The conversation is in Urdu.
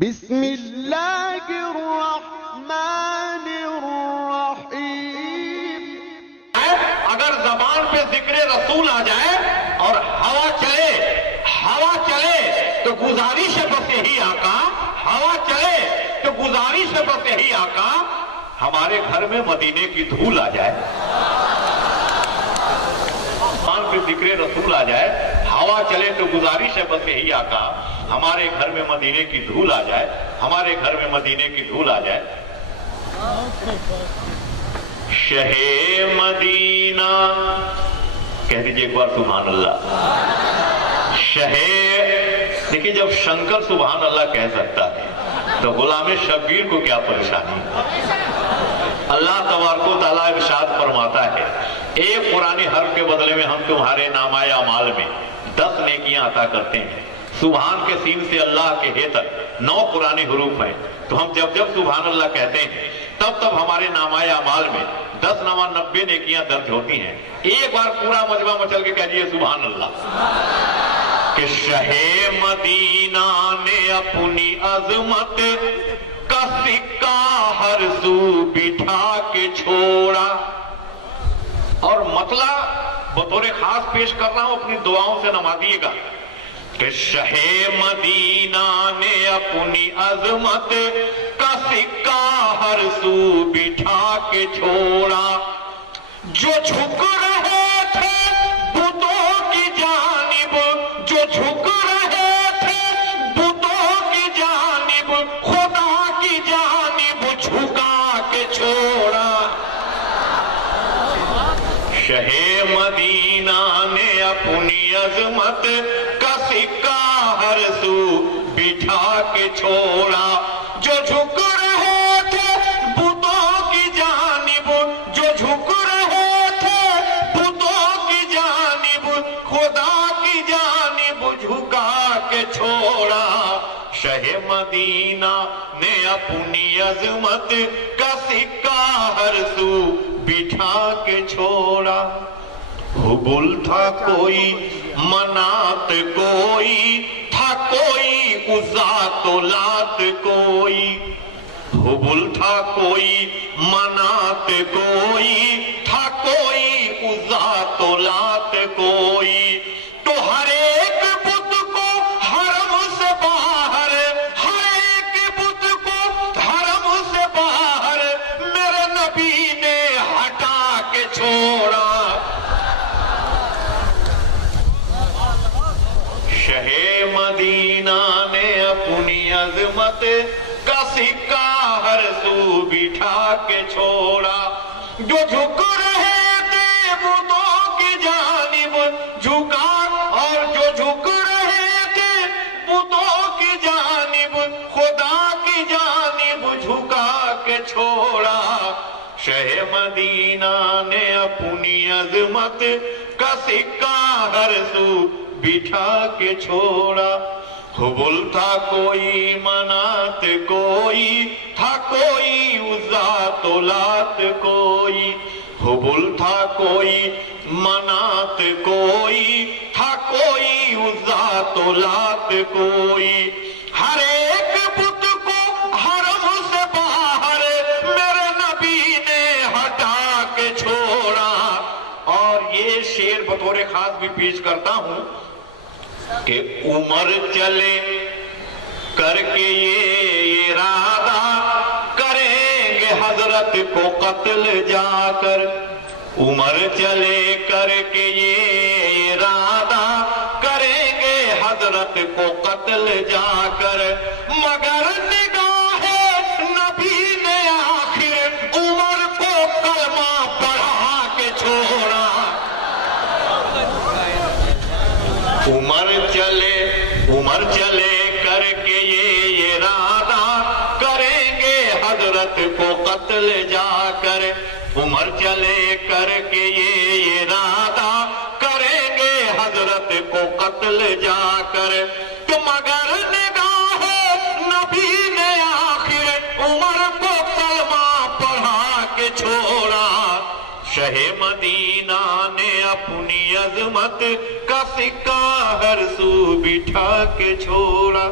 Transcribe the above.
بسم اللہ الرحمن الرحیم۔ اگر زبان پہ ذکر رسول آ جائے اور ہوا چلے تو گزارش ہے بس یہی آقا، ہوا چلے تو گزارش ہے بس یہی آقا، ہمارے گھر میں مدینے کی دھول آ جائے۔ زبان پہ ذکر رسول آ جائے، ہوا چلے تو گزارش ہے بس یہی آقا، ہمارے گھر میں مدینے کی دھول آ جائے، ہمارے گھر میں مدینے کی دھول آ جائے۔ شہ مدینہ کہہ دیجئے ایک بار سبحان اللہ۔ شہ، دیکھیں جب شنکر سبحان اللہ کہہ سکتا ہے تو غلام شبیر کو کیا پریشانی۔ اللہ تبارک و تعالیٰ ارشاد فرماتا ہے، ایک قرآنی حرف کے بدلے میں ہم تمہارے نامہ اعمال میں 10 نیکیاں عطا کرتے ہیں۔ سبحان کے سین سے اللہ کے ہے تک 9 قرآنی حروف ہیں، تو ہم جب سبحان اللہ کہتے ہیں تب ہمارے نامہ اعمال میں 10 نوا 90 نیکیاں درج ہوتی ہیں۔ ایک بار پورا مجمع مچل کے کہہ دیجئے سبحان اللہ۔ کہ شہ مدینہ نے اپنی عظمت کا سکہ ہر سو بٹھا کے چھوڑا، اور مطلع بطور خاص پیش کر رہا ہوں، اپنی دعاؤں سے نوازیے گا کہ شہ مدینہ نے اپنی عظمت کا سکہ ہر سو بٹھا کے چھوڑا، جو جھک رہے تھے بتوں کی جانب، جو جھک رہے تھے بتوں کی جانب، خدا کی جانب جھکا کے چھوڑا۔ شہ مدینہ نے اپنی عظمت کا سکہ ہر سو بٹھا کے چھوڑا، جو جھک رہے تھے بتوں کی جانب، جو جھک رہے تھے بتوں کی جانب، خدا کی جانب جھکا کے چھوڑا۔ شہ مدینہ نے اپنی عظمت کا سکہ ہر سو بٹھا کے چھوڑا۔ حبل تھا کوئی منات کوئی، تھا کوئی عزا تو لات کوئی، حبل تھا کوئی منات کوئی، تھا کوئی عزا تو لات کوئی، تو ہر ایک بت کو حرم سے باہر، ہر ایک بت کو حرم سے باہر میرے نبی نے ہٹا کے چھوڑا۔ شہ مدینہ نے اپنی عظمت کا سکہ ہر سو بٹھا کے چھوڑا، جو جھک رہے تھے بتوں کی جانب جھکا، اور جو جھک رہے تھے بتوں کی جانب خدا کی جانب جھکا کے چھوڑا۔ شہ مدینہ نے اپنی عظمت کا سکہ ہر سو بٹھا کے چھوڑا۔ حبل تھا کوئی منات کوئی، تھا کوئی عزا تو لات کوئی، حبل تھا کوئی منات کوئی، تھا کوئی عزا تو لات کوئی، ہر ایک بت کو حرم سے باہر میرے نبی نے ہٹا کے چھوڑا۔ اور یہ شعر بطور خاص بھی پیش کرتا ہوں کہ عمر چلے کر کے یہ ارادہ، کریں گے حضرت کو قتل جا کر، عمر چلے کر کے یہ ارادہ، کریں گے حضرت کو قتل جا کر، مگر نگاہ نبی نے آخر عمر کو کلمہ پڑھا کے چھوڑا۔ عمر چلے کر کے یہ ارادہ، کریں گے حضرت کو قتل جا کر، عمر چلے کر کے یہ ارادہ، کریں گے حضرت کو قتل جا کر، تو مگر نگاہ نبی نے آخر عمر کو کلمہ پڑھا کے چھوڑا۔ شہ مدینہ نے اپنی عظمت کا سکہ ہر سو بٹھا کے چھوڑا۔